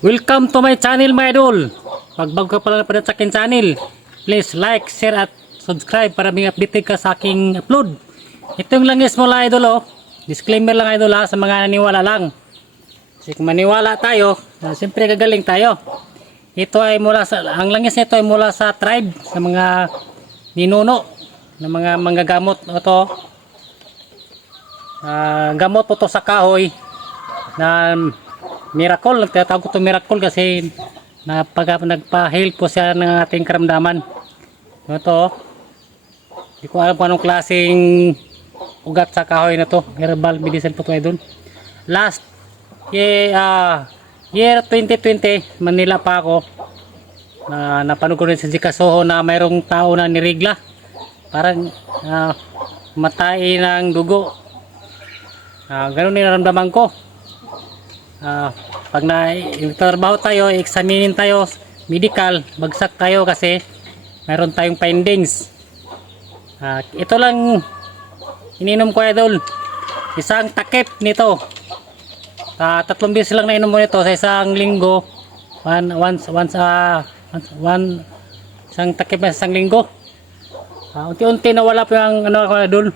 Welcome to my channel mga idol. Pag bago ka pala na sa akin channel, please like, share at subscribe para may update ka sa aking upload. Ito yung langis mo lang idol oh. Disclaimer lang idol ha, sa mga naniwala lang. Kasi kung maniwala tayo, siyempre gagaling tayo. Ito ay mula sa, ang langis nito ay mula sa tribe, sa mga ninuno, ng mga manggagamot. Ito, gamot po to sa kahoy na miracle, nagtatawag ko ito miracle kasi nagpa-heal po siya ng ating karamdaman. Ito, hindi ko alam kung anong klaseng ugat sa kahoy na to. Herbal medicine po ito ay doon. Last year 2020, Manila pa ako, napanood ko rin sa Jikasoho na mayroong tao na nirigla. Parang matay ng dugo. Ganun nararamdaman ko. Pag nagtatrabaho tayo, examinin tayo, medical, bagsak tayo kasi mayroon tayong findings. Ito lang ininom ko idol, isang takip nito. 3 beses lang nainom mo nito sa isang linggo. Isang takip na isang linggo. Unti-unti nawala po yung idol.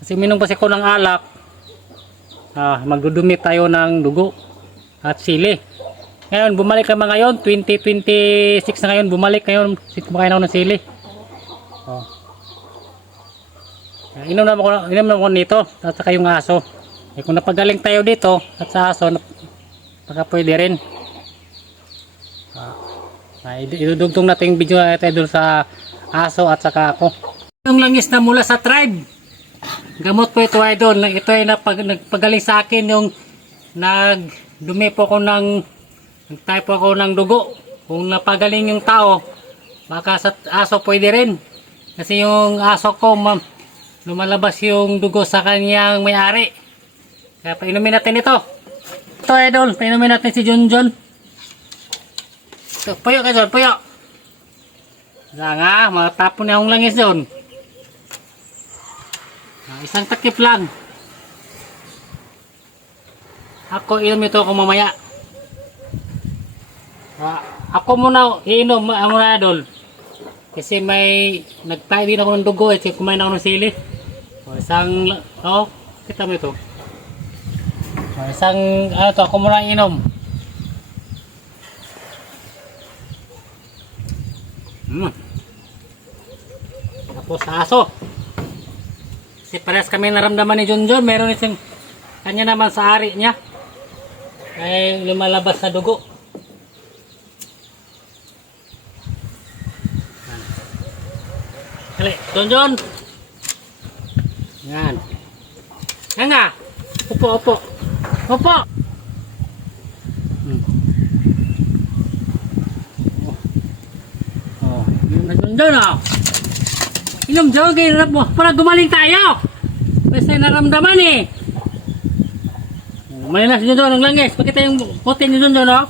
Kasi minom kasi ko ng alak. Magdudumi tayo ng dugo at sili. Ngayon bumalik naman ngayon 2026 na ngayon, bumalik ngayon kumakain ako ng sili. Inom naman ako nito at saka yung aso. Kung napagaling tayo dito at sa aso, baka pwede rin. Idudugtong natin yung video natin doon sa aso at saka ako. Yung langis na mula sa tribe, gamot po ito idol. Ito ay nagpagaling sa akin yung nagdumi po ako nagtayo po ako ng dugo. Kung napagaling yung tao, baka sa aso pwede rin. Kasi yung aso ko lumalabas yung dugo sa kanyang may-ari. Kaya painumin natin ito. Ito idol, painumin natin si Junjun. Ito, puyo ka dyan, puyo. Nga, matapon na akong langis doon. Isang takip lang. Ako inom ito ako mamaya. Ako muna iinom ang mga idol. Kasi may nagtayo din ako ng dugo at kumain ako ng sili. Kita mo ito. Ako muna iinom. Tapos aso. Kasi parehas kami naramdaman ni Junjun, meron isang kanya naman sa ari niya ay lumalabas sa dugo. Dali, Junjun. Yan. Yan nga. Upo. Junjun inom dyan, kaya mo para gumaling tayo. Kasi naramdaman eh. Malinas nyo doon ang langis. Pakita yung putin nyo doon, no?